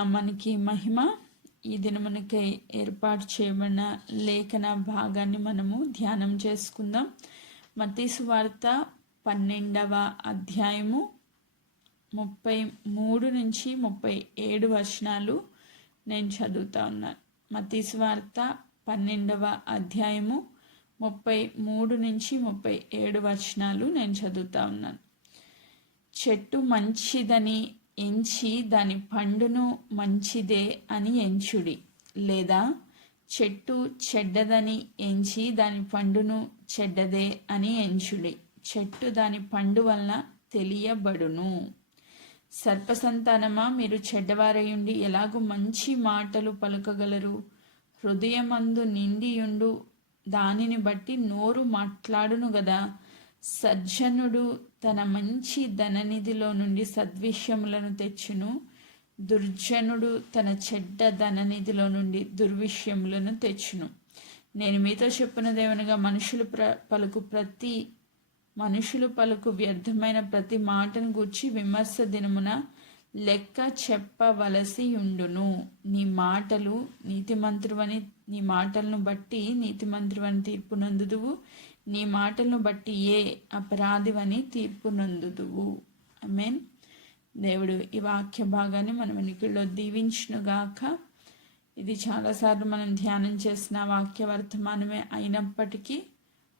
నామానికి మహిమ. ఈ దినమునకై ఏర్పాటు చేయబడిన లేఖన భాగాన్ని మనము ధ్యానం చేసుకుందాం. మత్తయి సువార్త 12వ అధ్యాయము 33 నుంచి 37 వచనాలు నేను చదువుతా ఉన్నాను. మత్తయి సువార్త 12వ అధ్యాయము 33 నుంచి 37 వచనాలు నేను చదువుతా ఉన్నాను. చెట్టు మంచిదని ఎంచి దాని పండును మంచిదే అని ఎంచుడి, లేదా చెట్టు చెడ్డదని ఎంచి దాని పండును చెడ్డదే అని ఎంచుడి. చెట్టు దాని పండు వలన తెలియబడును. సర్పసంతానమా, మీరు చెడ్డవారయుండి ఎలాగూ మంచి మాటలు పలుకగలరు? హృదయమందు నిండియుండు దానిని బట్టి నోరు మాట్లాడును గదా. సజ్జనుడు తన మంచి ధననిధిలో నుండి సద్విషయములను తెచ్చును, దుర్జనుడు తన చెడ్డ ధననిధిలో నుండి దుర్విషయములను తెచ్చును. నేను మీతో చెప్పినదేమనగా మనుషులు పలుకు వ్యర్థమైన ప్రతి మాటను గూర్చి విమర్శ దినమున లెక్క చెప్పవలసి ఉండును. నీ మాటలను బట్టి నీతిమంతువని తీర్పు నందుదువు, నీ మాటలను బట్టి ఏ అపరాధివని తీర్పు నందుదువు. ఆమేన్. దేవుడు ఈ వాక్య భాగాన్ని మన వెనుకల్లో దీవించునుగాక. ఇది చాలాసార్లు మనం ధ్యానం చేసిన వాక్య వర్తమానమే అయినప్పటికీ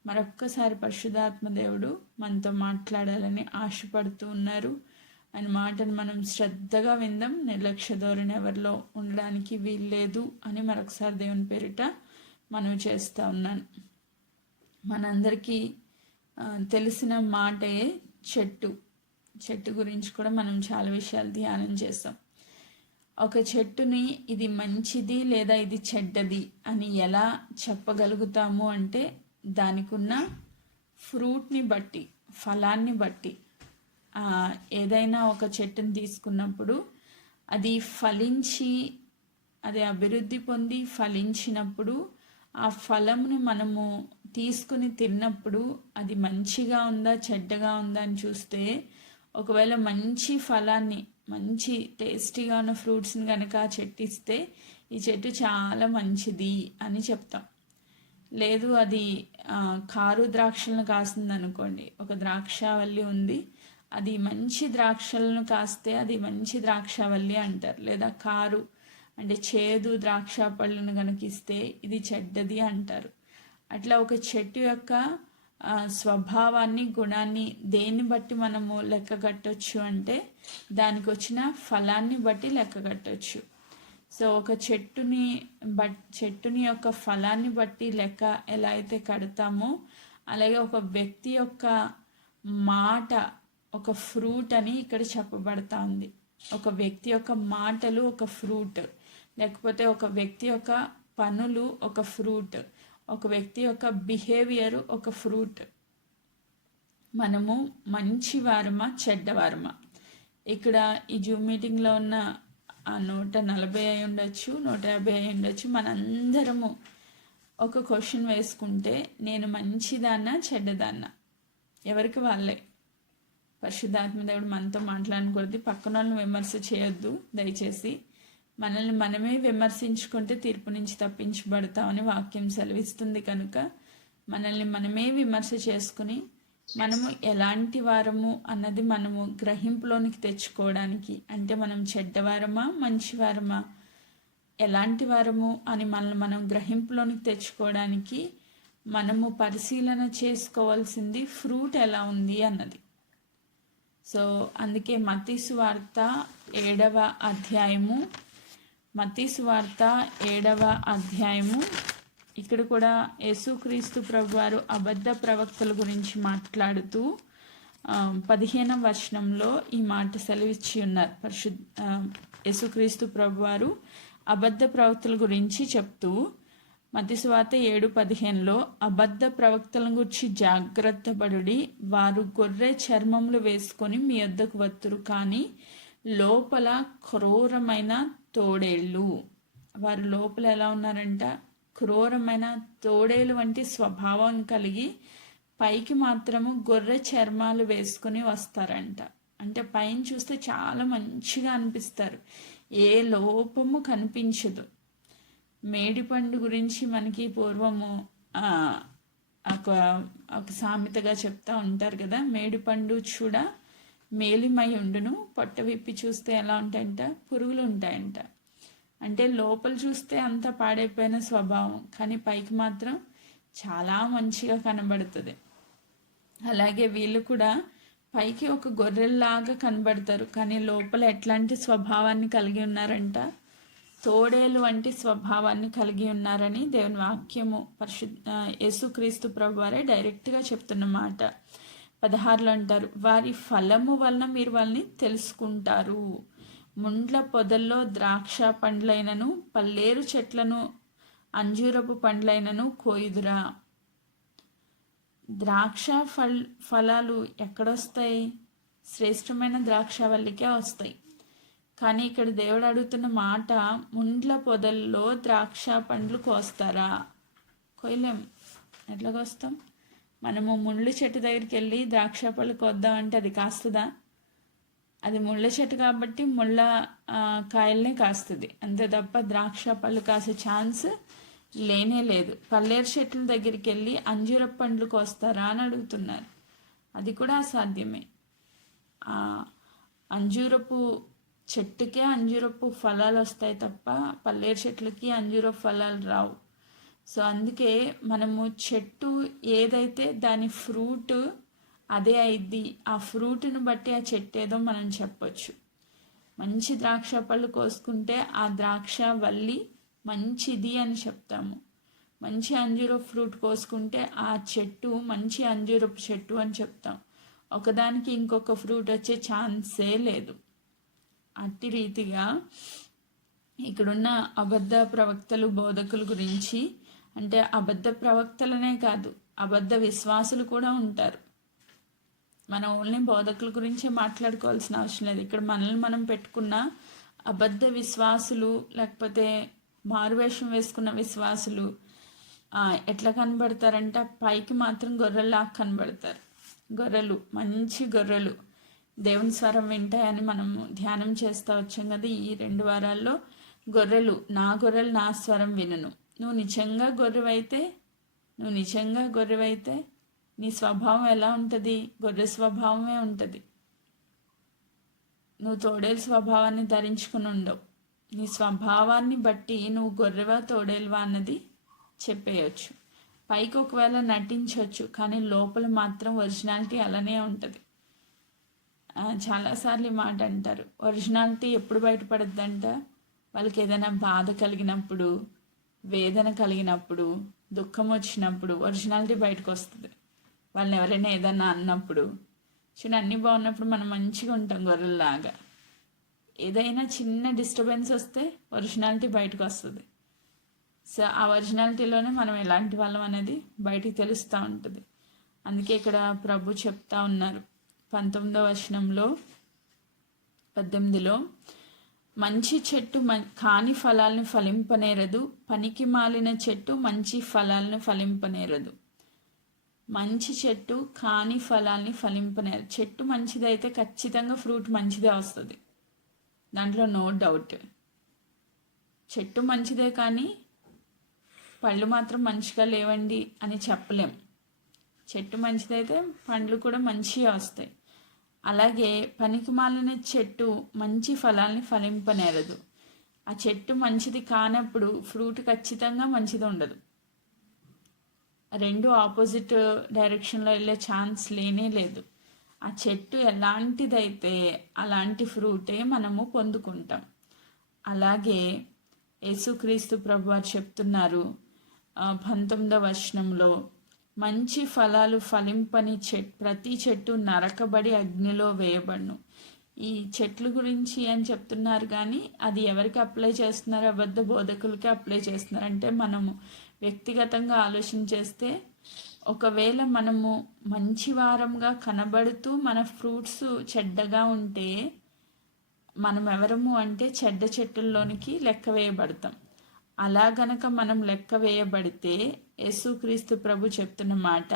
మరొక్కసారి పరిశుద్ధాత్మ దేవుడు మనతో మాట్లాడాలని ఆశపడుతూ ఉన్నారు. ఆయన మాటను మనం శ్రద్ధగా విందాం. నిర్లక్ష్య ధోరణి ఎవరిలో ఉండడానికి వీల్లేదు అని మరొకసారి దేవుని పేరిట మనవి చేస్తూ ఉన్నాను. మనందరికీ తెలిసిన మాటే చెట్టు గురించి కూడా మనం చాలా విషయాలు ధ్యానం చేస్తాం. ఒక చెట్టుని ఇది మంచిది లేదా ఇది చెడ్డది అని ఎలా చెప్పగలుగుతాము అంటే దానికి ఉన్న ఫ్రూట్ని బట్టి, ఫలాన్ని బట్టి. ఏదైనా ఒక చెట్టుని తీసుకున్నప్పుడు అది ఫలించి, అది అభివృద్ధి పొంది ఫలించినప్పుడు ఆ ఫలంను మనము తీసుకుని తిన్నప్పుడు అది మంచిగా ఉందా చెడ్డగా ఉందా అని చూస్తే, ఒకవేళ మంచి ఫలాన్ని, మంచి టేస్టీగా ఉన్న ఫ్రూట్స్ని కనుక ఆ చెట్టు ఇస్తే ఈ చెట్టు చాలా మంచిది అని చెప్తాం. లేదు అది కారు ద్రాక్షలను కాస్తుంది అనుకోండి, ఒక ద్రాక్షావల్లి ఉంది, అది మంచి ద్రాక్షలను కాస్తే అది మంచి ద్రాక్షావల్లి అంటారు. లేదా కారు అంటే చేదు ద్రాక్ష పళ్ళను కనుక ఇస్తే ఇది చెడ్డది అంటారు. అట్లా ఒక చెట్టు యొక్క స్వభావాన్ని, గుణాన్ని దేన్ని బట్టి మనము లెక్క కట్టొచ్చు అంటే దానికి వచ్చిన ఫలాన్ని బట్టి లెక్క కట్టొచ్చు. సో ఒక చెట్టుని యొక్క ఫలాన్ని బట్టి లెక్క ఎలా అయితే కడతామో, అలాగే ఒక వ్యక్తి యొక్క మాట ఒక ఫ్రూట్ అని ఇక్కడ చెప్పబడతా ఉంది. ఒక వ్యక్తి యొక్క మాటలు ఒక ఫ్రూట్, లేకపోతే ఒక వ్యక్తి యొక్క పనులు ఒక ఫ్రూట్, ఒక వ్యక్తి యొక్క బిహేవియర్ ఒక ఫ్రూట్. మనము మంచివారమా చెడ్డవారమా? ఇక్కడ ఈ జూమ్ మీటింగ్లో ఉన్న 140 అయి ఉండొచ్చు, 150 అయి ఉండొచ్చు. మనందరము ఒక క్వశ్చన్ వేసుకుంటే నేను మంచిదాన్నా చెడ్డదాన్నా? ఎవరికి వాళ్ళే. పరిశుద్ధాత్మ దేవుడు మనతో మాట్లాడకూడదు. పక్కన వాళ్ళని విమర్శ చేయొద్దు దయచేసి. మనల్ని మనమే విమర్శించుకుంటే తీర్పు నుంచి తప్పించబడతామని వాక్యం సెలవిస్తుంది. కనుక మనల్ని మనమే విమర్శ చేసుకుని మనము ఎలాంటి వారము అన్నది మనము గ్రహింపులోనికి తెచ్చుకోవడానికి, అంటే మనం చెడ్డవారమా మంచివారమా, ఎలాంటి వారము అని మనం గ్రహింపులోనికి తెచ్చుకోవడానికి మనము పరిశీలన చేసుకోవాల్సింది ఫ్రూట్ ఎలా ఉంది అన్నది. సో అందుకే మత్తయి సువార్త 7వ అధ్యాయము ఇక్కడ కూడా యేసుక్రీస్తు ప్రభువారు అబద్ధ ప్రవక్తల గురించి మాట్లాడుతూ 15వ వచనంలో ఈ మాట సెలవిచ్చి ఉన్నారు. యేసుక్రీస్తు ప్రభువారు అబద్ధ ప్రవక్తల గురించి చెప్తూ మత్తయి సువార్త 7:15లో అబద్ధ ప్రవక్తలను గురించి జాగ్రత్త పడుడి, వారు గొర్రె చర్మములు వేసుకొని మీ వద్దకు వత్తురు, కానీ లోపల క్రూరమైన తోడేళ్ళు. వారు లోపల ఎలా ఉన్నారంట? క్రూరమైన తోడేలు వంటి స్వభావం కలిగి పైకి మాత్రము గొర్రె చర్మాలు వేసుకుని వస్తారంట. అంటే పైన చూస్తే చాలా మంచిగా అనిపిస్తారు. ఏ లోపము కనిపించదు. మేడిపండు గురించి మనకి పూర్వము ఒక ఒక సామెతగా చెప్తా ఉంటారు కదా, మేడిపండు చూడ మేలిమై ఉండును, పొట్ట విప్పి చూస్తే ఎలా ఉంటాయంట, పురుగులు ఉంటాయంట. అంటే లోపల చూస్తే అంత పాడైపోయిన స్వభావం, కానీ పైకి మాత్రం చాలా మంచిగా కనబడుతుంది. అలాగే వీళ్ళు కూడా పైకి ఒక గొర్రెల్లాగా కనబడతారు, కానీ లోపల ఎట్లాంటి స్వభావాన్ని కలిగి ఉన్నారంట, తోడేలు వంటి స్వభావాన్ని కలిగి ఉన్నారని దేవుని వాక్యము యేసుక్రీస్తు ప్రభువారే డైరెక్ట్గా చెప్తున్న మాట. 16లో అంటారు, వారి ఫలము వలన మీరు వాళ్ళని తెలుసుకుంటారు. ముండ్ల పొదల్లో ద్రాక్ష పండ్లైనను పల్లేరు చెట్లను అంజూరపు పండ్లైనను కోయుదురా. ద్రాక్ష ఫలాలు ఎక్కడొస్తాయి? శ్రేష్టమైన ద్రాక్షవల్లికే వస్తాయి. కానీ ఇక్కడ దేవుడు అడుగుతున్న మాట, ముండ్ల పొదల్లో ద్రాక్ష పండ్లు కోస్తారా? కోయలేం. ఎట్లా కోస్తాం? మనము ముళ్ళ చెట్టు దగ్గరికి వెళ్ళి ద్రాక్ష పళ్ళు కోద్దామంటే అది కాస్తుందా? అది ముళ్ళ చెట్టు కాబట్టి ముళ్ళ కాయలనే కాస్తుంది, అంతే తప్ప ద్రాక్ష పళ్ళు కాసే ఛాన్స్ లేనే లేదు. పల్లేరు చెట్ల దగ్గరికి వెళ్ళి అంజూరపు పండ్లు కోస్తారా అని అడుగుతున్నారు. అది కూడా అసాధ్యమే. అంజూరపు చెట్టుకే అంజూరపు ఫలాలు వస్తాయి తప్ప పల్లేరు చెట్లకి అంజూరపు ఫలాలు రావు. సో అందుకే మనము చెట్టు ఏదైతే దాని ఫ్రూట్ అదే అయిద్ది. ఆ ఫ్రూట్ని బట్టి ఆ చెట్టు ఏదో మనం చెప్పొచ్చు. మంచి ద్రాక్ష పళ్ళు కోసుకుంటే ఆ ద్రాక్ష వల్లి మంచిది అని చెప్తాము. మంచి అంజూరపు ఫ్రూట్ కోసుకుంటే ఆ చెట్టు మంచి అంజూరపు చెట్టు అని చెప్తాం. ఒకదానికి ఇంకొక ఫ్రూట్ వచ్చే ఛాన్సే లేదు. అట్టి రీతిగా ఇక్కడున్న అబద్ధ ప్రవక్తలు బోధకుల గురించి, అంటే అబద్ధ ప్రవక్తలనే కాదు, అబద్ధ విశ్వాసులు కూడా ఉంటారు. మనం ఓన్లీ బోధకుల గురించే మాట్లాడుకోవాల్సిన అవసరం లేదు. ఇక్కడ మనల్ని మనం పెట్టుకున్న అబద్ధ విశ్వాసులు, లేకపోతే మారువేషం వేసుకున్న విశ్వాసులు ఎట్లా కనబడతారంట, పైకి మాత్రం గొర్రెల్లా కనబడతారు. గొర్రెలు, మంచి గొర్రెలు దేవుని స్వరం వింటాయని మనము ధ్యానం చేస్తూ వచ్చాం కదా ఈ 2 వారాల్లో. గొర్రెలు నా స్వరం వినును. నువ్వు నిజంగా గొర్రెవైతే నీ స్వభావం ఎలా ఉంటుంది? గొర్రె స్వభావమే ఉంటుంది. నువ్వు తోడేలు స్వభావాన్ని ధరించుకుని ఉండవు. నీ స్వభావాన్ని బట్టి నువ్వు గొర్రెవా తోడేలువా అన్నది చెప్పేయచ్చు. పైకి ఒకవేళ నటించవచ్చు, కానీ లోపల మాత్రం ఒరిజినాలిటీ అలానే ఉంటుంది. చాలాసార్లు ఈ మాట అంటారు, ఒరిజినాలిటీ ఎప్పుడు బయటపడద్దంట, వాళ్ళకి ఏదైనా బాధ కలిగినప్పుడు, వేదన కలిగినప్పుడు, దుఃఖం వచ్చినప్పుడు ఒరిజినాలిటీ బయటకు వస్తుంది. వాళ్ళని ఎవరైనా ఏదైనా అన్నప్పుడు, అన్నీ బాగున్నప్పుడు మనం మంచిగా ఉంటాం గొర్రెల్లాగా. ఏదైనా చిన్న డిస్టర్బెన్స్ వస్తే ఒరిజినాలిటీ బయటకు వస్తుంది. సో ఆ ఒరిజినాలిటీలోనే మనం ఎలాంటి వాళ్ళం అనేది బయటికి తెలుస్తూ ఉంటుంది. అందుకే ఇక్కడ ప్రభు చెప్తా ఉన్నారు 19వ వచనంలో 18లో, మంచి చెట్టు కాని ఫలాలను ఫలింపనేరదు, పనికి మాలిన చెట్టు మంచి ఫలాలను ఫలింపనేరదు. మంచి చెట్టు కాని ఫలాల్ని ఫలింపనేరదు. చెట్టు మంచిదైతే ఖచ్చితంగా ఫ్రూట్ మంచిదే వస్తుంది, దాంట్లో నో డౌట్. చెట్టు మంచిదే కానీ పళ్ళు మాత్రం మంచిగా లేవండి అని చెప్పలేం. చెట్టు మంచిదైతే పండ్లు కూడా మంచిగా వస్తాయి. అలాగే పనికి మాలిన చెట్టు మంచి ఫలాల్ని ఫలింపనేరదు. ఆ చెట్టు మంచిది కానప్పుడు ఫ్రూట్ ఖచ్చితంగా మంచిది ఉండదు. 2 ఆపోజిట్ డైరెక్షన్లో వెళ్ళే ఛాన్స్ లేనే లేదు. ఆ చెట్టు ఎలాంటిదైతే అలాంటి ఫ్రూటే మనము పొందుకుంటాం. అలాగే యేసుక్రీస్తు ప్రభువారు చెప్తున్నారు 19వ వచనంలో, మంచి ఫలాలు ఫలింపని ప్రతి చెట్టు నరకబడి అగ్నిలో వేయబడును. ఈ చెట్ల గురించి అని చెప్తున్నారు, కానీ అది ఎవరికి అప్లై చేస్తున్నారు? అబద్ధ బోధకులకి అప్లై చేస్తున్నారు. అంటే మనము వ్యక్తిగతంగా ఆలోచన చేస్తే, ఒకవేళ మనము మంచి వారంగా కనబడుతూ మన ఫ్రూట్స్ చెడ్డగా ఉంటే మనం ఎవరము అంటే చెడ్డ చెట్టుల్లోనికి లెక్క వేయబడతాం. అలా గనక మనం లెక్క వేయబడితే యేసుక్రీస్తు ప్రభు చెప్తున్న మాట,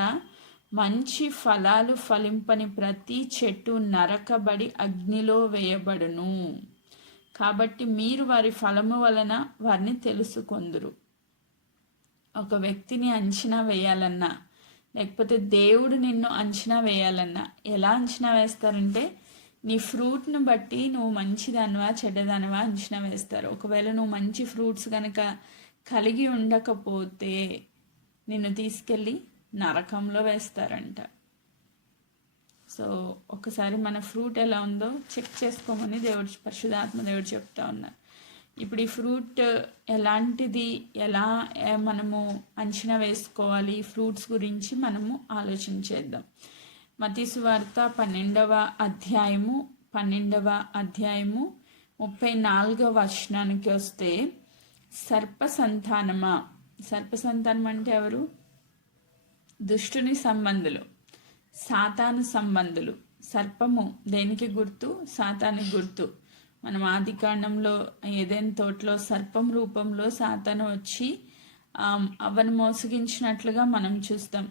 మంచి ఫలాలు ఫలింపని ప్రతి చెట్టు నరకబడి అగ్నిలో వేయబడును. కాబట్టి మీరు వారి ఫలము వలన వారిని తెలుసుకొందురు. ఒక వ్యక్తిని అంచనా వేయాలన్నా, లేకపోతే దేవుడు నిన్ను అంచనా వేయాలన్నా ఎలా అంచనా వేస్తారంటే, నీ ఫ్రూట్ను బట్టి నువ్వు మంచిదానివా చెడ్డదానివా అంచనా వేస్తారు. ఒకవేళ నువ్వు మంచి ఫ్రూట్స్ కనుక కలిగి ఉండకపోతే నిన్ను తీసుకెళ్ళి నరకంలో వేస్తారంట. సో ఒకసారి మన ఫ్రూట్ ఎలా ఉందో చెక్ చేసుకోమని పరిశుద్ధాత్మ దేవుడు చెప్తా ఉన్నారు. ఇప్పుడు ఈ ఫ్రూట్ ఎలాంటిది, ఎలా మనము అంచనా వేసుకోవాలి, ఫ్రూట్స్ గురించి మనము ఆలోచించేద్దాం. మత్తయి సువార్త 12వ అధ్యాయము 34వ వచనానికి వస్తే, సర్ప సంతానం అంటే ఎవరు? దుష్టుని సంబంధులు, సాతాను సంబంధులు. సర్పము దేనికి గుర్తు? సాతానికి గుర్తు. మనం ఆదికాండంలో ఏదైనా తోటలో సర్పం రూపంలో సాతాను వచ్చి అవ్వను మోసగించినట్లుగా మనం చూస్తాం.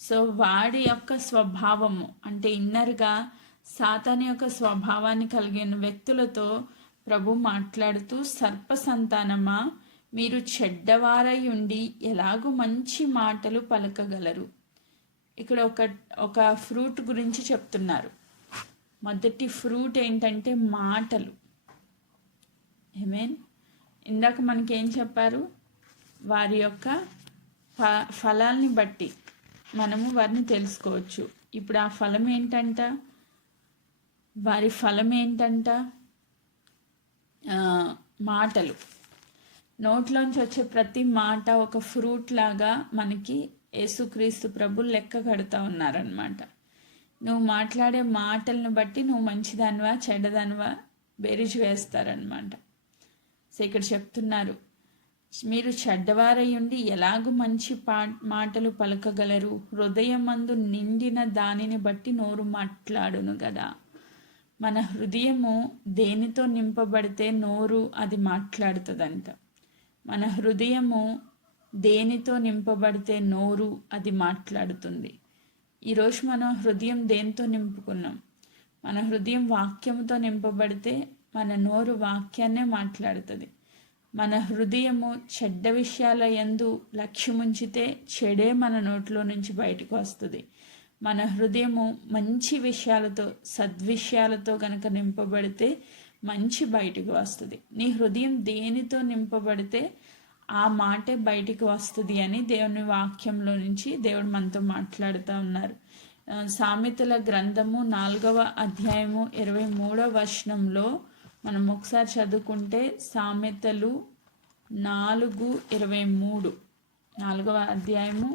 సో వాడి యొక్క స్వభావము అంటే ఇన్నర్గా సాతాను యొక్క స్వభావాన్ని కలిగిన వ్యక్తులతో ప్రభు మాట్లాడుతూ, సర్ప సంతానమా, మీరు చెడ్డవారై ఉండి ఎలాగూ మంచి మాటలు పలకగలరు. ఇక్కడ ఒక ఫ్రూట్ గురించి చెప్తున్నారు. మొదటి ఫ్రూట్ ఏంటంటే మాటలు. ఇందాక మనకేం చెప్పారు? వారి యొక్క ఫలాల్ని బట్టి మనము వారిని తెలుసుకోవచ్చు. ఇప్పుడు ఆ ఫలం ఏంటంట? వారి ఫలం ఏంటంట? మాటలు. నోట్లోంచి వచ్చే ప్రతి మాట ఒక ఫ్రూట్ లాగా మనకి యేసుక్రీస్తు ప్రభు లెక్క కడుతూ ఉన్నారనమాట. నువ్వు మాట్లాడే మాటలను బట్టి నువ్వు మంచిదానివా చెడ్డదానివా బేరీజు వేస్తారనమాట. సో ఇక్కడ చెప్తున్నారు, మీరు చెడ్డవారై ఉండి ఎలాగూ మంచి మాటలు పలకగలరు. హృదయమందు నిండిన దానిని బట్టి నోరు మాట్లాడును కదా. మన హృదయము దేనితో నింపబడితే నోరు అది మాట్లాడుతుందంట. మన హృదయము దేనితో నింపబడితే నోరు అది మాట్లాడుతుంది. ఈరోజు మన హృదయం దేంతో నింపుకున్నాం? మన హృదయం వాక్యంతో నింపబడితే మన నోరు వాక్యాన్నే మాట్లాడుతుంది. మన హృదయము చెడ్డ విషయాల యందు లక్ష్యముంచితే చెడే మన నోట్లో నుంచి బయటకు వస్తుంది. మన హృదయము మంచి విషయాలతో, సద్విషయాలతో కనుక నింపబడితే మంచి బయటకు వస్తుంది. నీ హృదయం దేనితో నింపబడితే ఆ మాటే బయటికి వస్తుంది అని దేవుని వాక్యంలో నుంచి దేవుడు మనతో మాట్లాడుతూ ఉన్నారు. సామెతల గ్రంథము 4వ అధ్యాయము 23వ వచనంలో మనం ఒకసారి చదువుకుంటే, సామెతలు 4:23, 4వ అధ్యాయము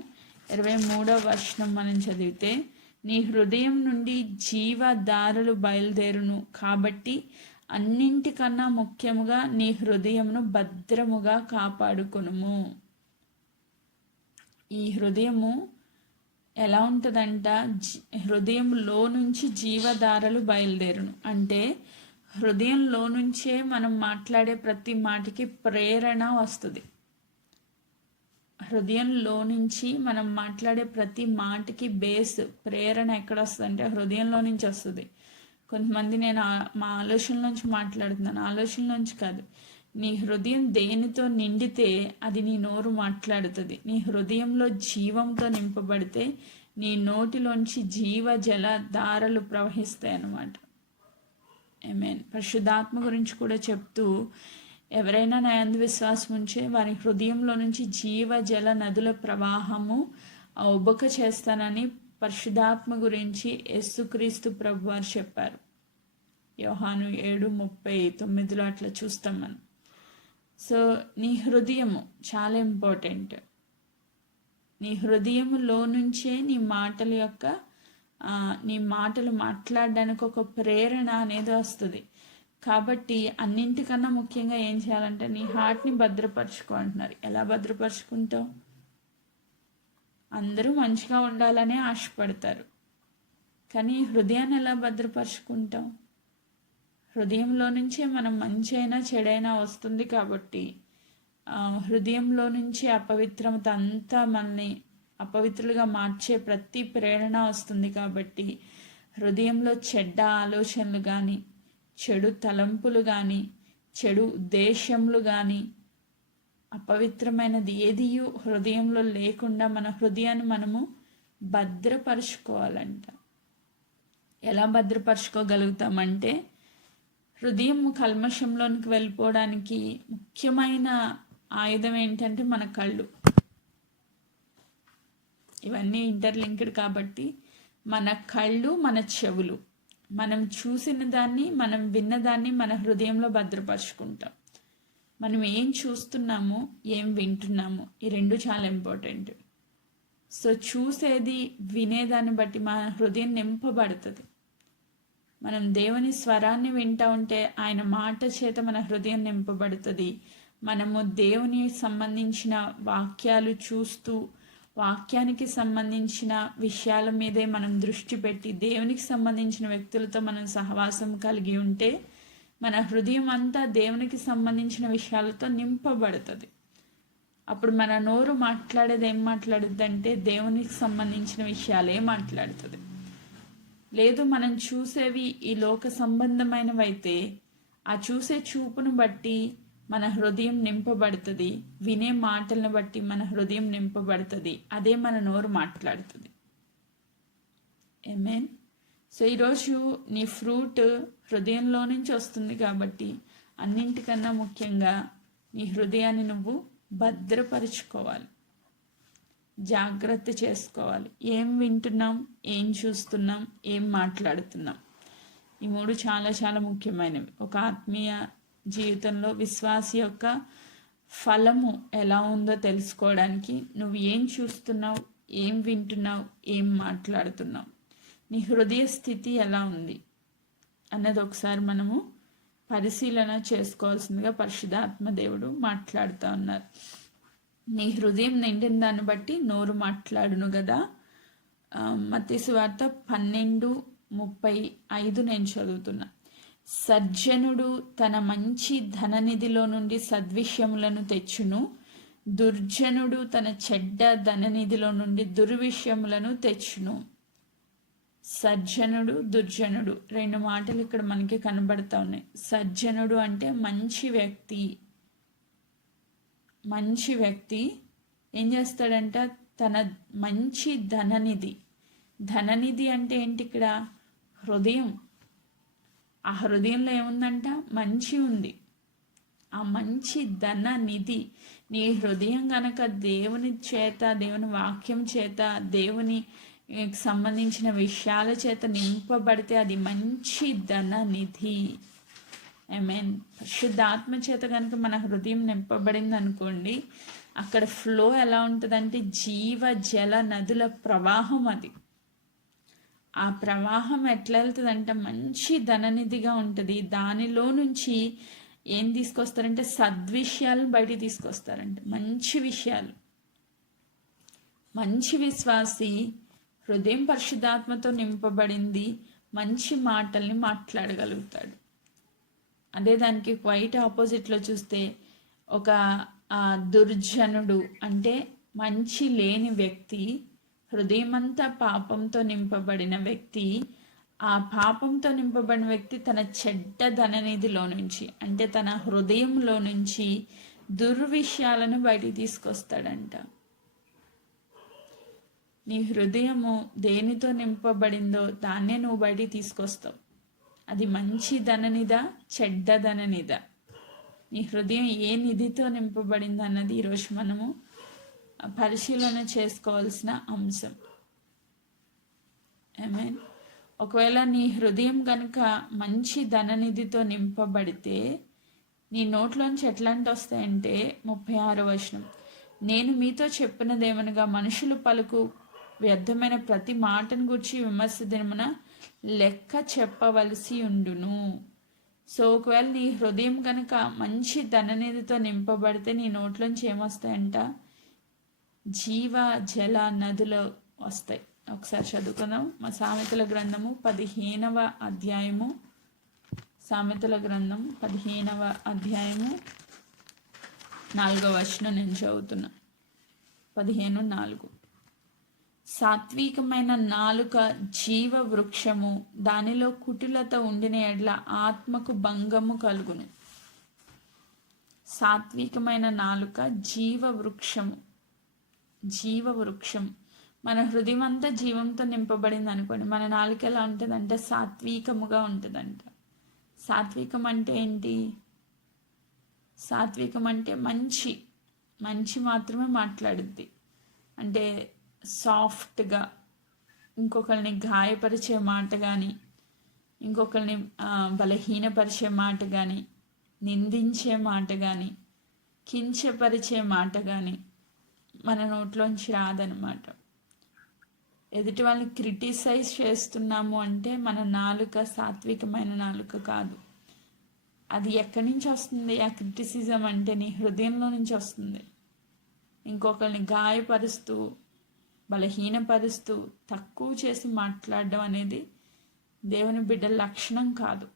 23వ వచనం మనం చదివితే, నీ హృదయం నుండి జీవధారలు బయలుదేరును కాబట్టి అన్నింటికన్నా ముఖ్యముగా నీ హృదయమును భద్రముగా కాపాడుకొనుము. ఈ హృదయము ఎలా ఉంటుందంట? హృదయంలో నుంచి జీవధారలు బయలుదేరును అంటే హృదయంలో నుంచే మనం మాట్లాడే ప్రతి మాటకి ప్రేరణ వస్తుంది. హృదయంలో నుంచి మనం మాట్లాడే ప్రతి మాటకి బేస్ ప్రేరణ ఎక్కడ వస్తుంది అంటే హృదయంలో నుంచి వస్తుంది. కొంతమంది నేను మా ఆలోచన నుంచి మాట్లాడుతున్నాను, ఆలోచన నుంచి కాదు. నీ హృదయం దేనితో నిండితే అది నీ నోరు మాట్లాడుతుంది. నీ హృదయంలో జీవంతో నింపబడితే నీ నోటిలోంచి జీవ జల ధారలు ప్రవహిస్తాయి అన్నమాట. ఆమేన్. పరిశుద్ధాత్మ గురించి కూడా చెప్తూ, ఎవరైనా నా యందు విశ్వాసం ఉంచే వారి హృదయంలో నుంచి జీవ జల నదుల ప్రవాహము ఉబక చేస్తానని పరిశుద్ధాత్మ గురించి యేసుక్రీస్తు ప్రభు వారు చెప్పారు. యోహాను 7:39 అట్లా చూస్తాం మనం. సో నీ హృదయము చాలా ఇంపార్టెంట్. నీ హృదయములో నుంచే నీ మాటలు మాట్లాడడానికి ఒక ప్రేరణ అనేది వస్తుంది. కాబట్టి అన్నింటికన్నా ముఖ్యంగా ఏం చేయాలంటే నీ హార్ట్ని భద్రపరచుకో అంటున్నారు. ఎలా భద్రపరుచుకుంటావు? అందరూ మంచిగా ఉండాలనే ఆశపడతారు, కానీ హృదయాన్ని ఎలా భద్రపరుచుకుంటాం? హృదయంలో నుంచే మనం మంచి అయినా చెడైనా వస్తుంది. కాబట్టి హృదయంలో నుంచి అపవిత్రత అంతా మనల్ని అపవిత్రులుగా మార్చే ప్రతి ప్రేరణ వస్తుంది. కాబట్టి హృదయంలో చెడ్డ ఆలోచనలు కానీ, చెడు తలంపులు కానీ, చెడు ఉద్దేశములు కానీ అపవిత్రమైనది ఏదియు హృదయంలో లేకుండా మన హృదయాన్ని మనము భద్రపరుచుకోవాలంట. ఎలా భద్రపరుచుకోగలుగుతామంటే, హృదయం కల్మషంలోనికి వెళ్ళిపోవడానికి ముఖ్యమైన ఆయుధం ఏంటంటే మన కళ్ళు. ఇవన్నీ ఇంటర్లింక్డ్ కాబట్టి మన కళ్ళు, మన చెవులు, మనం చూసిన దాన్ని, మనం విన్నదాన్ని మన హృదయంలో భద్రపరుచుకుంటాం. మనం ఏం చూస్తున్నామో, ఏం వింటున్నామో, ఈ రెండు చాలా ఇంపార్టెంట్. సో చూసేది, వినేదాన్ని బట్టి మన హృదయం నింపబడుతుంది. మనం దేవుని స్వరాన్ని వింటూ ఉంటే ఆయన మాట చేత మన హృదయం నింపబడుతుంది. మనము దేవుని సంబంధించిన వాక్యాలు చూస్తూ, వాక్యానికి సంబంధించిన విషయాల మీదే మనం దృష్టి పెట్టి, దేవునికి సంబంధించిన వ్యక్తులతో మనం సహవాసం కలిగి ఉంటే మన హృదయం అంతా దేవునికి సంబంధించిన విషయాలతో నింపబడుతుంది. అప్పుడు మన నోరు మాట్లాడేది ఏం మాట్లాడుద్ది అంటే దేవునికి సంబంధించిన విషయాలే మాట్లాడుతుంది. లేదు, మనం చూసేవి ఈ లోక సంబంధమైనవైతే ఆ చూసే చూపును బట్టి మన హృదయం నింపబడుతుంది, వినే మాటలను బట్టి మన హృదయం నింపబడుతుంది. అదే మన నోరు మాట్లాడుతుంది. ఆమేన్. సో ఈరోజు నీ ఫ్రూట్ హృదయంలో నుంచి వస్తుంది కాబట్టి అన్నింటికన్నా ముఖ్యంగా నీ హృదయాన్ని నువ్వు భద్రపరుచుకోవాలి, జాగ్రత్త చేసుకోవాలి. ఏం వింటున్నాం, ఏం చూస్తున్నాం, ఏం మాట్లాడుతున్నాం, ఈ మూడు చాలా చాలా ముఖ్యమైనవి. ఒక ఆత్మీయ జీవితంలో విశ్వాసి యొక్క ఫలము ఎలా ఉందో తెలుసుకోవడానికి నువ్వు ఏం చూస్తున్నావు, ఏం వింటున్నావు, ఏం మాట్లాడుతున్నావు, నీ హృదయ స్థితి ఎలా ఉంది అన్నది ఒకసారి మనము పరిశీలన చేసుకోవాల్సిందిగా పరిశుద్ధాత్మ దేవుడు మాట్లాడుతూ ఉన్నారు. నీ హృదయం నిండిన దాన్ని బట్టి నోరు మాట్లాడును కదా. మత్తయి సువార్త 12:35 నేను చదువుతున్నా. సజ్జనుడు తన మంచి ధననిధిలో నుండి సద్విషయములను తెచ్చును, దుర్జనుడు తన చెడ్డ ధననిధిలో నుండి దుర్విషయములను తెచ్చును. సజ్జనుడు, దుర్జనుడు, రెండు మాటలు ఇక్కడ మనకి కనబడతా ఉన్నాయి. సజ్జనుడు అంటే మంచి వ్యక్తి. మంచి వ్యక్తి ఏం చేస్తాడంట, తన మంచి ధననిధి. ధననిధి అంటే ఏంటి ఇక్కడ? హృదయం. ఆ హృదయంలో ఏముందంట? మంచి ఉంది. ఆ మంచి ధన నిధి నీ హృదయం గనక దేవుని చేత, దేవుని వాక్యం చేత, దేవుని సంబంధించిన విషయాల చేత నింపబడితే అది మంచి ధన నిధి. ఆమేన్. పరిశుద్ధాత్మ చేత కనుక మన హృదయం నింపబడింది అనుకోండి, అక్కడ ఫ్లో ఎలా ఉంటుందంటే జీవ జల నదుల ప్రవాహం. అది ఆ ప్రవాహం ఎట్లా వెళ్తుందంటే మంచి ధననిధిగా ఉంటుంది. దానిలో నుంచి ఏం తీసుకొస్తారంటే సద్విషయాలను బయటికి తీసుకొస్తారంట, మంచి విషయాలు. మంచి విశ్వాసి హృదయం పరిశుద్ధాత్మతో నింపబడింది, మంచి మాటల్ని మాట్లాడగలుగుతాడు. అదే దానికి క్వైట్ ఆపోజిట్లో చూస్తే ఒక దుర్జనుడు అంటే మంచి లేని వ్యక్తి, హృదయమంతా పాపంతో నింపబడిన వ్యక్తి. ఆ పాపంతో నింపబడిన వ్యక్తి తన చెడ్డ ధననిధిలో నుంచి, అంటే తన హృదయంలో నుంచి దుర్విషయాలను బయటికి తీసుకొస్తాడంట. నీ హృదయము దేనితో నింపబడిందో దాన్నే నువ్వు బయటికి తీసుకొస్తావు. అది మంచి ధననిదా, చెడ్డ ధననిదా? నీ హృదయం ఏ నిధితో నింపబడింది అన్నది ఈరోజు మనము పరిశీలన చేసుకోవాల్సిన అంశం. ఆమేన్. ఒకవేళ నీ హృదయం కనుక మంచి ధననిధితో నింపబడితే నీ నోట్లోంచి ఎట్లాంటి వస్తాయంటే 36వ వచనం, నేను మీతో చెప్పినదేమనగా మనుషులు పలుకు వ్యర్థమైన ప్రతి మాటను గురించి విమర్శ దినమున లెక్క చెప్పవలసి ఉండును. సో ఒకవేళ నీ హృదయం కనుక మంచి ధననిధితో నింపబడితే నీ నోట్లోంచి ఏమొస్తాయంట? జీవ జల నదులు వస్తాయి. ఒకసారి చదువుకుందాం. మా సామెతల గ్రంథము 15వ అధ్యాయము, సామెతల గ్రంథం 15వ అధ్యాయము 4వ వచనం నేను చదువుతున్నా. 15:4. సాత్వికమైన నాలుక జీవ వృక్షము, దానిలో కుటిలత ఉండిన ఎడ్ల ఆత్మకు భంగము కలుగును. సాత్వికమైన నాలుక జీవవృక్షము. జీవవృక్షం. మన హృదయం అంతా జీవంతో నింపబడింది అనుకోండి, మన నాలుక ఎలా ఉంటుందంటే సాత్వికముగా ఉంటుందంట. సాత్వికం అంటే ఏంటి? సాత్వికం అంటే మంచి మాత్రమే మాట్లాడుద్ది. అంటే సాఫ్ట్గా, ఇంకొకరిని గాయపరిచే మాట కానీ, ఇంకొకరిని బలహీనపరిచే మాట కానీ, నిందించే మాట కానీ, కించపరిచే మాట కానీ మన నోట్లోంచి రాదనమాట. ఎదుటి వాళ్ళని క్రిటిసైజ్ చేస్తున్నాము అంటే మన నాలుక సాత్వికమైన నాలుక కాదు. అది ఎక్కడి నుంచి వస్తుంది? ఆ క్రిటిసిజం అంటే నీ హృదయంలో నుంచి వస్తుంది. ఇంకొకరిని గాయపరుస్తూ, బలహీనపరుస్తూ, తక్కువ చేసి మాట్లాడడం అనేది దేవుని బిడ్డల లక్షణం కాదు.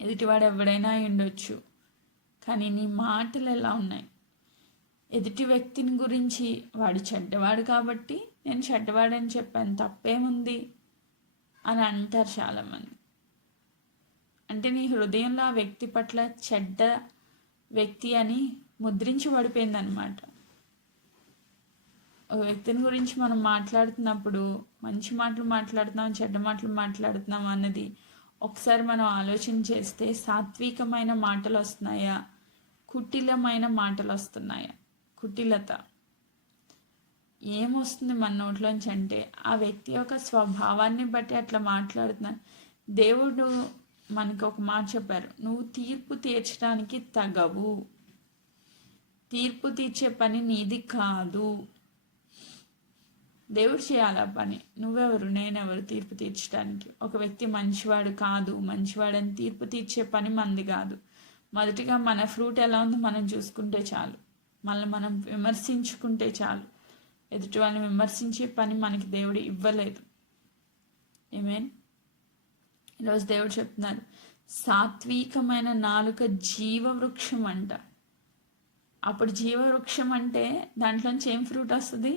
ఎదుటివాడు ఎవడైనా ఉండొచ్చు, కానీ నీ మాటలు ఎలా ఉన్నాయి? ఎదుటి వ్యక్తిని గురించి వాడు చెడ్డవాడు కాబట్టి నేను చెడ్డవాడని చెప్పాను, తప్పేముంది అని అంటారు చాలామంది. అంటే నీ హృదయంలో ఆ వ్యక్తి పట్ల చెడ్డ వ్యక్తి అని ముద్రించబడిపోయింది అనమాట. ఒక వ్యక్తిని గురించి మనం మాట్లాడుతున్నప్పుడు మంచి మాటలు మాట్లాడుతున్నాం, చెడ్డ మాటలు మాట్లాడుతున్నాం అన్నది ఒకసారి మనం ఆలోచన చేస్తే సాత్వికమైన మాటలు వస్తున్నాయా, కుటిలమైన మాటలు వస్తున్నాయా? కుటిలత ఏమొస్తుంది మన నోట్లోంచి అంటే ఆ వ్యక్తి యొక్క స్వభావాన్ని బట్టి అట్లా మాట్లాడుతున్నాను. దేవుడు మనకి ఒక మాట చెప్పారు, నువ్వు తీర్పు తీర్చడానికి తగవు, తీర్పు తీర్చే పని నీది కాదు. దేవుడు చేయాలి ఆ పని. నువ్వెవరు, నేనెవరు తీర్పు తీర్చడానికి? ఒక వ్యక్తి మంచివాడు కాదు, మంచివాడని తీర్పు తీర్చే పని మనది కాదు. మొదటిగా మన ఫ్రూట్ ఎలా ఉందో మనం చూసుకుంటే చాలు, మళ్ళీ మనం విమర్శించుకుంటే చాలు. ఎదుటి వాళ్ళని విమర్శించే పని మనకి దేవుడు ఇవ్వలేదు. ఆమేన్. ఈరోజు దేవుడు చెప్తున్నారు, సాత్వికమైన నాలుక జీవవృక్షం అంట. అప్పుడు జీవవృక్షం అంటే దాంట్లోంచి ఏం ఫ్రూట్ వస్తుంది?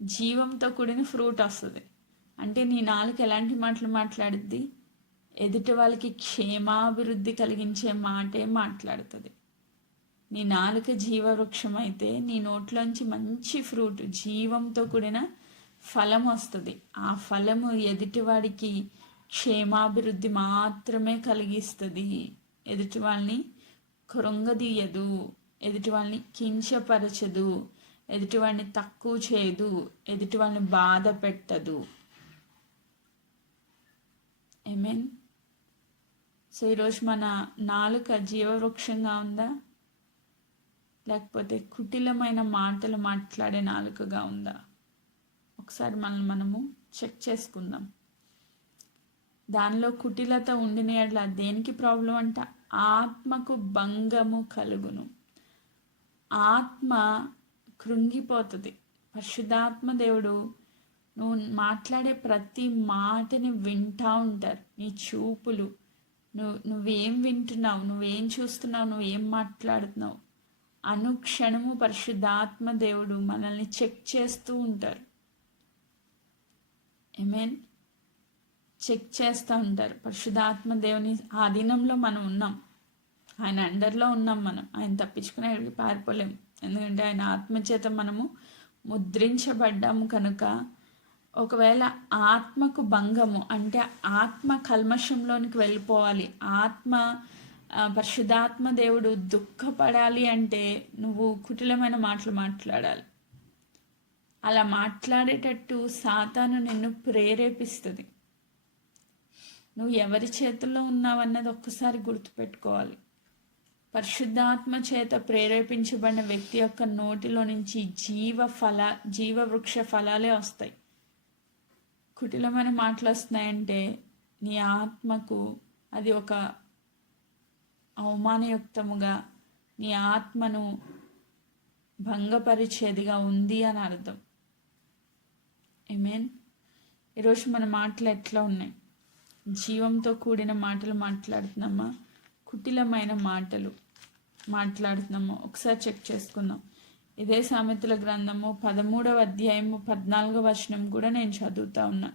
జీవంతో కూడిన ఫ్రూట్ వస్తుంది. అంటే నీ నాలుక ఎలాంటి మాటలు మాట్లాడుద్ది? ఎదుటి వాళ్ళకి క్షేమాభివృద్ధి కలిగించే మాటే మాట్లాడుతుంది. నీ నాలుక జీవవృక్షం అయితే నీ నోట్లోంచి మంచి ఫ్రూట్, జీవంతో కూడిన ఫలం వస్తుంది. ఆ ఫలము ఎదుటివాడికి క్షేమాభివృద్ధి మాత్రమే కలిగిస్తుంది. ఎదుటి వాళ్ళని కృంగదీయదు, ఎదుటి వాళ్ళని కించపరచదు, ఎదుటి వాళ్ళని తక్కువ చేయదు, ఎదుటి వాళ్ళని బాధ పెట్టదు. ఆమేన్. సో ఈరోజు మన నాలుక జీవవృక్షంగా ఉందా, లేకపోతే కుటిలమైన మాటలు మాట్లాడే నాలుకగా ఉందా? ఒకసారి మనము చెక్ చేసుకుందాం. దానిలో కుటిలత ఉండిన యెడల దేనికి ప్రాబ్లం అంట? ఆత్మకు భంగము కలుగును. ఆత్మ కృంగిపోతుంది. పరిశుద్ధాత్మ దేవుడు నువ్వు మాట్లాడే ప్రతి మాటని వింటూ ఉంటారు. నీ చూపులు, నువ్వేం వింటున్నావు, నువ్వేం చూస్తున్నావు, నువ్వేం మాట్లాడుతున్నావు, అనుక్షణము పరిశుద్ధాత్మ దేవుడు మనల్ని చెక్ చేస్తూ ఉంటారు. ఆమేన్. చెక్ చేస్తూ ఉంటారు. పరిశుద్ధాత్మ దేవుని ఆధీనంలో మనం ఉన్నాం, ఆయన అండర్లో ఉన్నాం. మనం ఆయన తప్పించుకుని ఎక్కడికి పారిపోలేము. ఎందుకంటే ఆయన ఆత్మచేత మనము ముద్రించబడ్డాము కనుక. ఒకవేళ ఆత్మకు భంగము అంటే ఆత్మ కల్మషంలోనికి వెళ్ళిపోవాలి, ఆత్మ పరిశుద్ధాత్మ దేవుడు దుఃఖపడాలి అంటే నువ్వు కుటిలమైన మాటలు మాట్లాడాలి. అలా మాట్లాడేటట్టు సాతాను నిన్ను ప్రేరేపిస్తుంది. నువ్వు ఎవరి చేతుల్లో ఉన్నావన్నది ఒక్కసారి గుర్తుపెట్టుకోవాలి. పరిశుద్ధాత్మ చేత ప్రేరేపించబడిన వ్యక్తి యొక్క నోటిలో నుంచి జీవవృక్ష ఫలాలే వస్తాయి. కుటిలమైన మాటలు వస్తున్నాయంటే నీ ఆత్మకు అది ఒక అవమానయుక్తముగా, నీ ఆత్మను భంగపరిచేదిగా ఉంది అని అర్థం. ఆమేన్. ఈరోజు మన మాటలు ఎట్లా ఉన్నాయి? జీవంతో కూడిన మాటలు మాట్లాడుతున్నామా, కుటిలమైన మాటలు మాట్లాడుతున్నామా? ఒకసారి చెక్ చేసుకుందాం. ఇదే సామెతల గ్రంథము 13వ అధ్యాయము 14వ వచనం కూడా నేను చదువుతా ఉన్నా.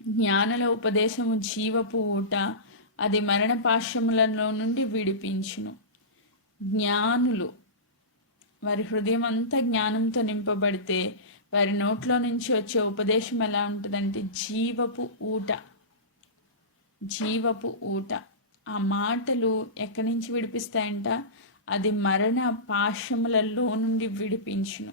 జ్ఞానుల ఉపదేశము జీవపు ఊట, అది మరణ పాశములలో నుండి విడిపించును. జ్ఞానులు వారి హృదయం అంతా జ్ఞానంతో నింపబడితే వారి నోట్లో నుంచి వచ్చే ఉపదేశం ఎలా ఉంటుందంటే జీవపు ఊట. జీవపు ఊట. ఆ మాటలు ఎక్కడి నుంచి విడిపిస్తాయంట? అది మరణ పాశములలో నుండి విడిపించును.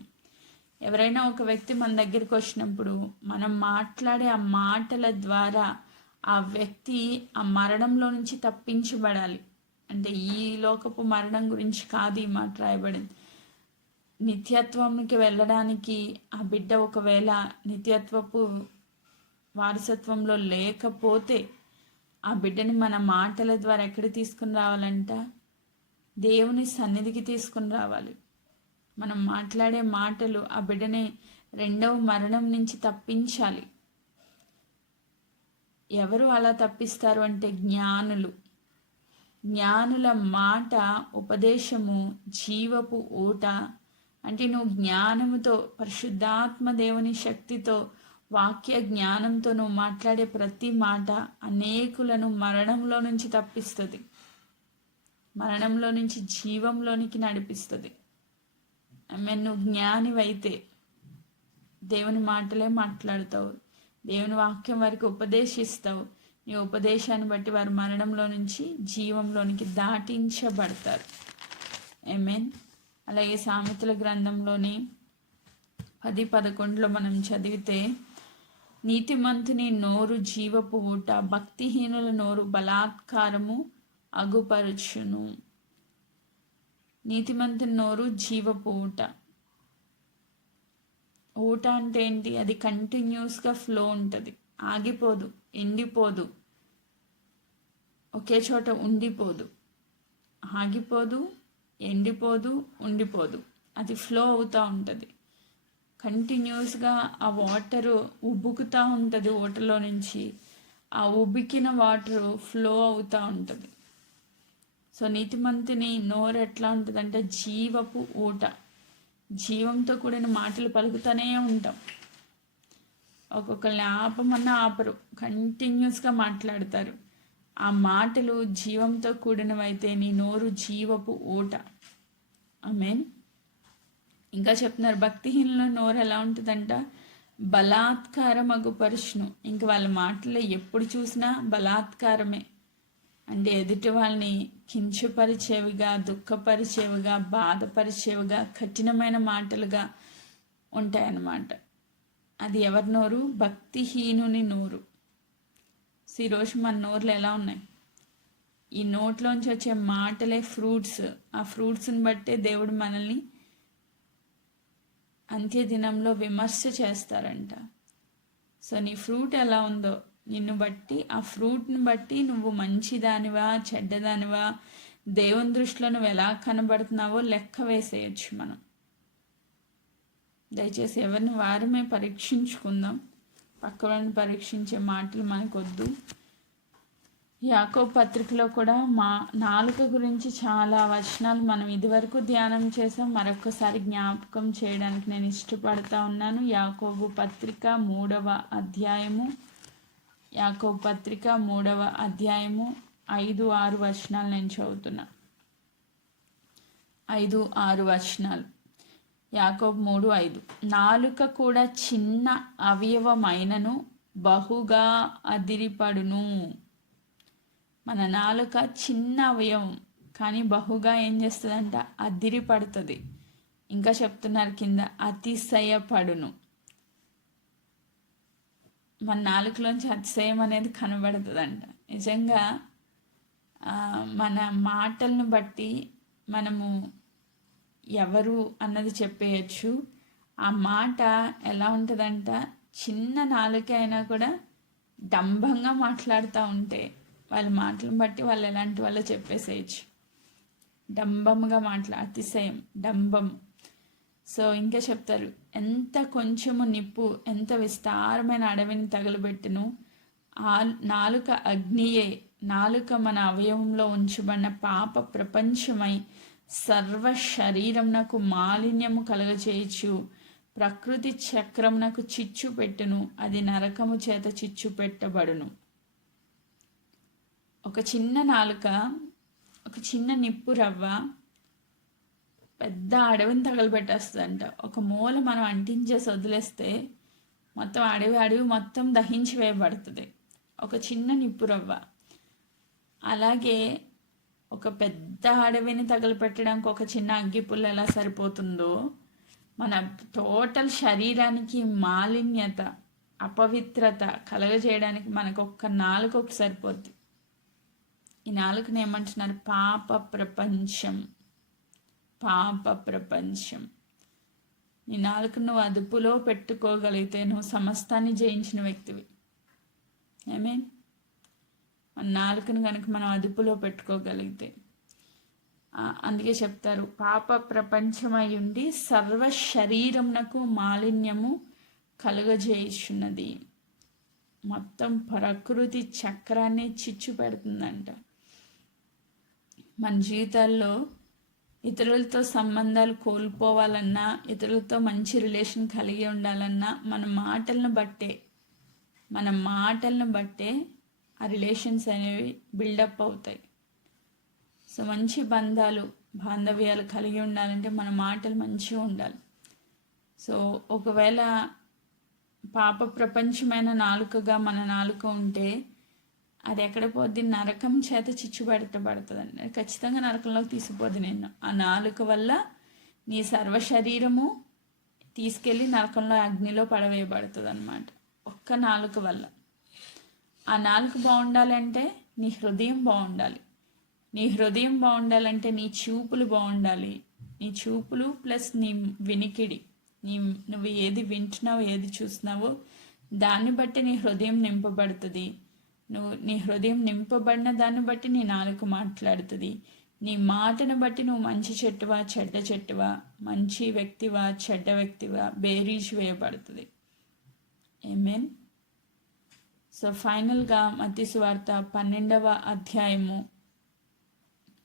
ఎవరైనా ఒక వ్యక్తి మన దగ్గరికి వచ్చినప్పుడు మనం మాట్లాడే ఆ మాటల ద్వారా ఆ వ్యక్తి ఆ మరణంలో నుంచి తప్పించబడాలి. అంటే ఈ లోకపు మరణం గురించి కాదు ఈ మాట రాయబడింది. నిత్యత్వంకి వెళ్ళడానికి ఆ బిడ్డ ఒకవేళ నిత్యత్వపు వారసత్వంలో లేకపోతే ఆ బిడ్డని మన మాటల ద్వారా ఎక్కడ తీసుకుని రావాలంట? దేవుని సన్నిధికి తీసుకుని రావాలి. మనం మాట్లాడే మాటలు ఆ బిడ్డని రెండవ మరణం నుంచి తప్పించాలి. ఎవరు అలా తప్పిస్తారు అంటే జ్ఞానులు. జ్ఞానుల మాట ఉపదేశము జీవపు ఊట. అంటే నువ్వు జ్ఞానముతో, పరిశుద్ధాత్మ దేవుని శక్తితో, వాక్య జ్ఞానంతో నువ్వు మాట్లాడే ప్రతి మాట అనేకులను మరణంలో నుంచి తప్పిస్తుంది, మరణంలో నుంచి జీవంలోనికి నడిపిస్తుంది. నువ్వు జ్ఞానివైతే దేవుని మాటలే మాట్లాడతావు, దేవుని వాక్యం వారికి ఉపదేశిస్తావు. నీ ఉపదేశాన్ని బట్టి వారు మరణంలో నుంచి జీవంలోనికి దాటించబడతారు. ఆమేన్. అలాగే సామెతల గ్రంథంలోని 10:11 మనం చదివితే, నీతిమంతుని నోరు జీవపు ఊట, భక్తిహీనుల నోరు బలాత్కారము అగుపరుచును. నీతిమంతుని నోరు జీవపు ఊట. ఊట అంటే ఏంటి? అది కంటిన్యూస్గా ఫ్లో ఉంటుంది, ఆగిపోదు, ఎండిపోదు, ఒకే చోట ఉండిపోదు. ఆగిపోదు, ఎండిపోదు, ఉండిపోదు. అది ఫ్లో అవుతూ ఉంటుంది. కంటిన్యూస్గా ఆ వాటరు ఉబ్బుకుతూ ఉంటుంది ఊటలో నుంచి. ఆ ఉబ్బికిన వాటరు ఫ్లో అవుతూ ఉంటుంది. సో నీతిమంతుని నోరు ఎట్లా ఉంటుందంటే జీవపు ఊట. జీవంతో కూడిన మాటలు పలుకుతూనే ఉంటాం. ఒక్కొక్కరిని ఆపమన్నా ఆపరు, కంటిన్యూస్గా మాట్లాడతారు. ఆ మాటలు జీవంతో కూడినవైతే నీ నోరు జీవపు ఊట. ఆమేన్. ఇంకా చెప్తున్నారు, భక్తిహీనుల నోరు ఎలా ఉంటుందంట? బలాత్కారం అగుపరుచును. ఇంక వాళ్ళ మాటల్లో ఎప్పుడు చూసినా బలాత్కారమే. అంటే ఎదుటి వాళ్ళని కించపరిచేవిగా, దుఃఖపరిచేవిగా, బాధపరిచేవిగా, కఠినమైన మాటలుగా ఉంటాయన్నమాట. అది ఎవరి నోరు? భక్తిహీనుని నోరు. ఈరోజు మన నోరులు ఎలా ఉన్నాయి? ఈ నోట్లోంచి వచ్చే మాటలే ఫ్రూట్స్. ఆ ఫ్రూట్స్ని బట్టే దేవుడు మనల్ని అంత్యదినంలో విమర్శ చేస్తారంట. సో నీ ఫ్రూట్ ఎలా ఉందో నిన్ను బట్టి, ఆ ఫ్రూట్ని బట్టి నువ్వు మంచిదానివా చెడ్డదానివా, దేవుని దృష్టిలో నువ్వు ఎలా కనబడుతున్నావో లెక్క వేసేయచ్చు మనం. దయచేసి ఎవరిని వారమే పరీక్షించుకుందాం. పక్క వాళ్ళని పరీక్షించే మాటలు మనకొద్దు. యాకోబు పత్రికలో కూడా నాలుక గురించి చాలా వచనాలు మనం ఇదివరకు ధ్యానం చేసాం. మరొకసారి జ్ఞాపకం చేయడానికి నేను ఇష్టపడతా ఉన్నాను. యాకోబు పత్రిక 3వ అధ్యాయము, యాకోబు పత్రిక 3వ అధ్యాయము 5-6 వచనాలు నేను చదువుతున్నా. 5-6 వచనాలు. యాకోబు 3:5. నాలుక కూడా చిన్న అవయవమైనను బహుగా అదిరిపడును. మన నాలుక చిన్న అవయవం, కానీ బహుగా ఏం చేస్తుందంట? అదిరిపడుతుంది. ఇంకా చెప్తున్నారు కింద, అతిశయపడును. మన నాలుకలోంచి అతిశయం అనేది కనబడుతుందంట. నిజంగా మన మాటలను బట్టి మనము ఎవరు అన్నది చెప్పేయచ్చు. ఆ మాట ఎలా ఉంటుందంట? చిన్న నాలుక అయినా కూడా డంబంగా మాట్లాడుతూ ఉంటే వాళ్ళ మాటలను బట్టి వాళ్ళు ఎలాంటి వాళ్ళో చెప్పేసేయచ్చు. డంబంగా అతిశయం, డంబం. సో ఇంకా చెప్తారు, ఎంత కొంచెము నిప్పు ఎంత విస్తారమైన అడవిని తగలబెట్టును. నాలుక అగ్నియే. నాలుక మన అవయవంలో ఉంచబడిన పాప ప్రపంచమై సర్వ శరీరమునకు మాలిన్యము కలుగచేయచ్చు. ప్రకృతి చక్రమునకు చిచ్చు పెట్టును. అది నరకము చేత చిచ్చు పెట్టబడును. ఒక చిన్న నాలుక, ఒక చిన్న నిప్పు రవ్వ పెద్ద అడవిని తగలబెట్టేస్తుందంట. ఒక మూల మనం అంటించేసి వదిలేస్తే మొత్తం అడవి మొత్తం దహించి వేయబడుతుంది ఒక చిన్న నిప్పు రవ్వ. అలాగే ఒక పెద్ద అడవిని తగలపెట్టడానికి ఒక చిన్న అగ్గిపుల్ల ఎలా సరిపోతుందో, మన టోటల్ శరీరానికి మాలిన్యత, అపవిత్రత కలగజేయడానికి మనకు ఒక్క నాలుక సరిపోద్ది. ఈ నాలుకని ఏమంటున్నారు? పాప ప్రపంచం. పాప ప్రపంచం. నీ నాలుక నువ్వు అదుపులో పెట్టుకోగలిగితే నువ్వు సమస్తాన్ని జయించిన వ్యక్తివి. ఐ మన నాలుకను కనుక మనం అదుపులో పెట్టుకోగలిగితే, అందుకే చెప్తారు పాప ప్రపంచమై ఉండి సర్వ శరీరమునకు మాలిన్యము కలుగజేయుచున్నది. మొత్తం ప్రకృతి చక్రాన్ని చిచ్చు పెడుతుందంట. మన జీవితాల్లో ఇతరులతో సంబంధాలు కోల్పోవాలన్నా, ఇతరులతో మంచి రిలేషన్ కలిగి ఉండాలన్నా మన మాటలను బట్టే ఆ రిలేషన్స్ అనేవి బిల్డప్ అవుతాయి. సో మంచి బాంధవ్యాలు కలిగి ఉండాలంటే మన మాటలు మంచిగా ఉండాలి. సో ఒకవేళ పాప ప్రపంచమైన నాలుకగా మన నాలుక ఉంటే అది ఎక్కడ పోద్ది? నరకం చేత చిచ్చుపెట్టబడుతుందండి. ఖచ్చితంగా నరకంలోకి తీసుకుపోద్ది నిన్ను. ఆ నాలుక వల్ల నీ సర్వ శరీరము తీసుకెళ్ళి నరకంలో అగ్నిలో పడవేయబడుతుంది అన్నమాట. ఒక్క నాలుక వల్ల. ఆ నాలుక బాగుండాలంటే నీ హృదయం బాగుండాలి. నీ హృదయం బాగుండాలంటే నీ చూపులు బాగుండాలి. నీ చూపులు ప్లస్ నీ వినికిడి, నువ్వు ఏది వింటున్నావో, ఏది చూస్తున్నావో దాన్ని బట్టి నీ హృదయం నింపబడుతుంది. నీ హృదయం నింపబడిన దాన్ని బట్టి నీ నాలుక మాట్లాడుతుంది. నీ మాటను బట్టి నువ్వు మంచి చెట్టువా చెడ్డ చెట్టువా, మంచి వ్యక్తివా చెడ్డ వ్యక్తివా బేరీజ్ వేయబడుతుంది. ఆమేన్. సో ఫైనల్గా మత్తయి సువార్త 12వ అధ్యాయము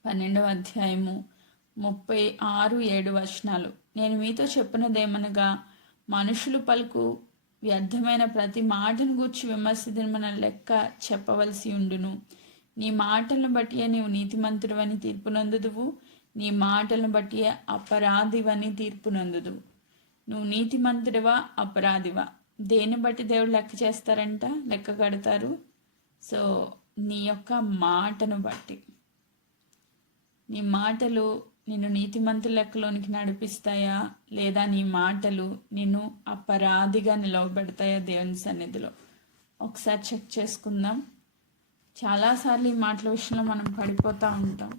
36-7 నేను మీతో చెప్పినదేమనగా, మనుషులు పలుకు వ్యర్థమైన ప్రతి మాటను గూర్చి విమర్శించిన లెక్క చెప్పవలసి ఉండును. నీ మాటలను బట్టి నీవు నీతిమంతుడివని తీర్పునందుదువు, నీ మాటలను బట్టి అపరాధివని తీర్పునందుదువు. నువ్వు నీతిమంతుడివా అపరాధివా దేన్ని బట్టి దేవుడు లెక్క చేస్తారంట, లెక్క కడతారు. సో నీ యొక్క మాటను బట్టి, నీ మాటలు నిన్ను నీతిమంతుల లెక్కలోనికి నడిపిస్తాయా, లేదా నీ మాటలు నిన్ను అపరాధిగా నిలవబెడతాయా దేవుని సన్నిధిలో? ఒకసారి చెక్ చేసుకుందాం. చాలాసార్లు ఈ మాటల విషయంలో మనం పడిపోతూ ఉంటాం.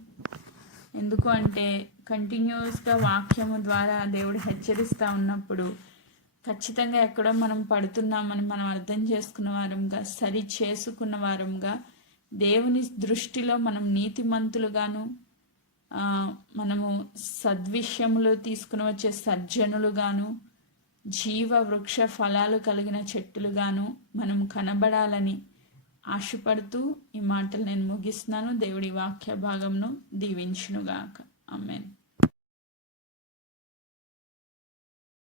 ఎందుకు అంటే కంటిన్యూస్గా వాక్యము ద్వారా దేవుడు హెచ్చరిస్తూ ఉన్నప్పుడు ఖచ్చితంగా ఎక్కడో మనం పడుతున్నామని మనం అర్థం చేసుకున్న వారంగా, సరి చేసుకున్న వారంగా, దేవుని దృష్టిలో మనం నీతిమంతులుగాను, మనము సద్విషయములు తీసుకుని వచ్చే సజ్జనులుగాను, జీవ వృక్ష ఫలాలు కలిగిన చెట్టులుగాను మనం కనబడాలని ఆశపడుతూ ఈ మాటలు నేను ముగిస్తున్నాను. దేవుడి వాక్య భాగంను దీవించునుగాక. ఆమేన్.